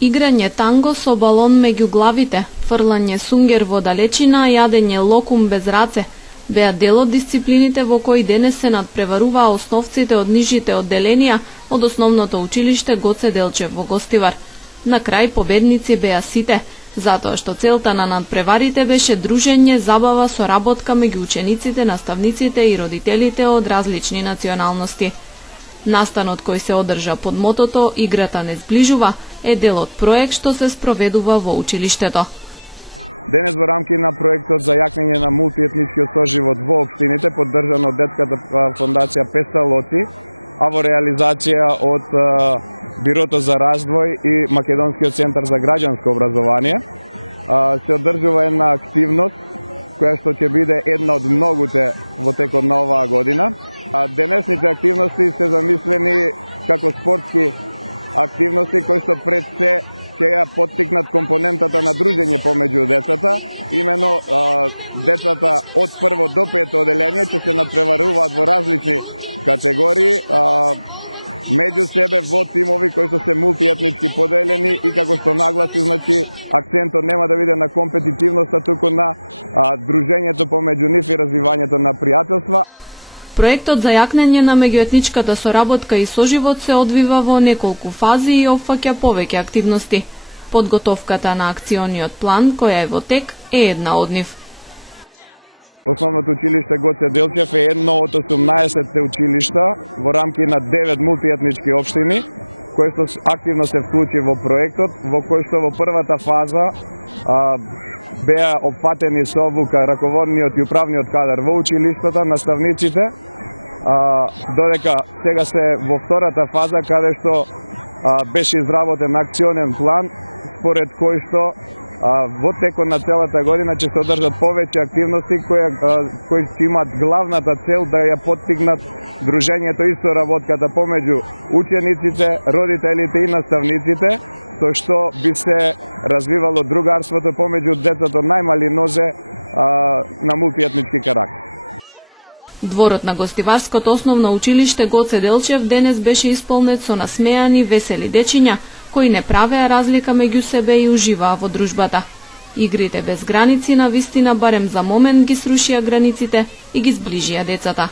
Играње танго со балон меѓу главите, фрлање сунгер во далечина, јадење локум без раце, беа дел од дисциплините во кои денес се надпреваруваа основците од нижите одделенија од основното училиште Гоце Делчев во Гостивар. На крај победници беа сите, затоа што целта на надпреварите беше дружење, забава, соработка меѓу учениците, наставниците и родителите од различни националности. Настанот кој се одржа под мотото "Играта не зближува" е дел од проект што се спроведува во училиштето. Денес во рамки на проектот за јакнење на мултиетничкиот соживот во општините, поддржан од Детската фондација Песталоци, а во реализација од Бирото за развој и Македонскиот центар за граѓанско образование, се одржува една активност која што ќе биде една од многуте во текот на оваа година. Денесните активности се замислени како спортски активности кои што пред се ќе ја поттикнат компонентата на дружење помеѓу децата. Имено децата од прво до пето оделение ќе се надпреваруваат во различни категории меѓу себе во тимови кои што се мултиетнички поделени и како што нагласи, значи акцентот нема да биде на компетитивноста, туку на дружењето помеѓу нив и развивањето на пријателства. Проектот за јакнење на меѓуетничката соработка и соживот се одвива во неколку фази и опфаќа повеќе активности. Подготовката на акциониот план, која е во тек, е една од нив. Основното училиште Гоце Делчев е едно од 18 училишта во рамки на 9 мултиетнички општини, кои што активно се вклучи во проектот, во кој што во првата фаза беа опфатени со обука раководниот и управниот кадар во училиштата, наставниците, додека сега се во втората фаза каде што беше изработен акционен план според кој што во текот на целата година ќе се одржат повеќе активности кои ќе имат главната цел да ја поттикнат дружењето и соработката помеѓу учениците, родителите и наставниците, со што би се развивало другарството помеѓу децата од најмали нозе на мултиетнички карактер. Дворот на Гостиварското основно училиште Гоце Делчев денес беше исполнет со насмеани, весели дечиња, кои не правеа разлика меѓу себе и уживаа во дружбата. Игрите без граници на вистина барем за момент ги срушија границите и ги зближија децата.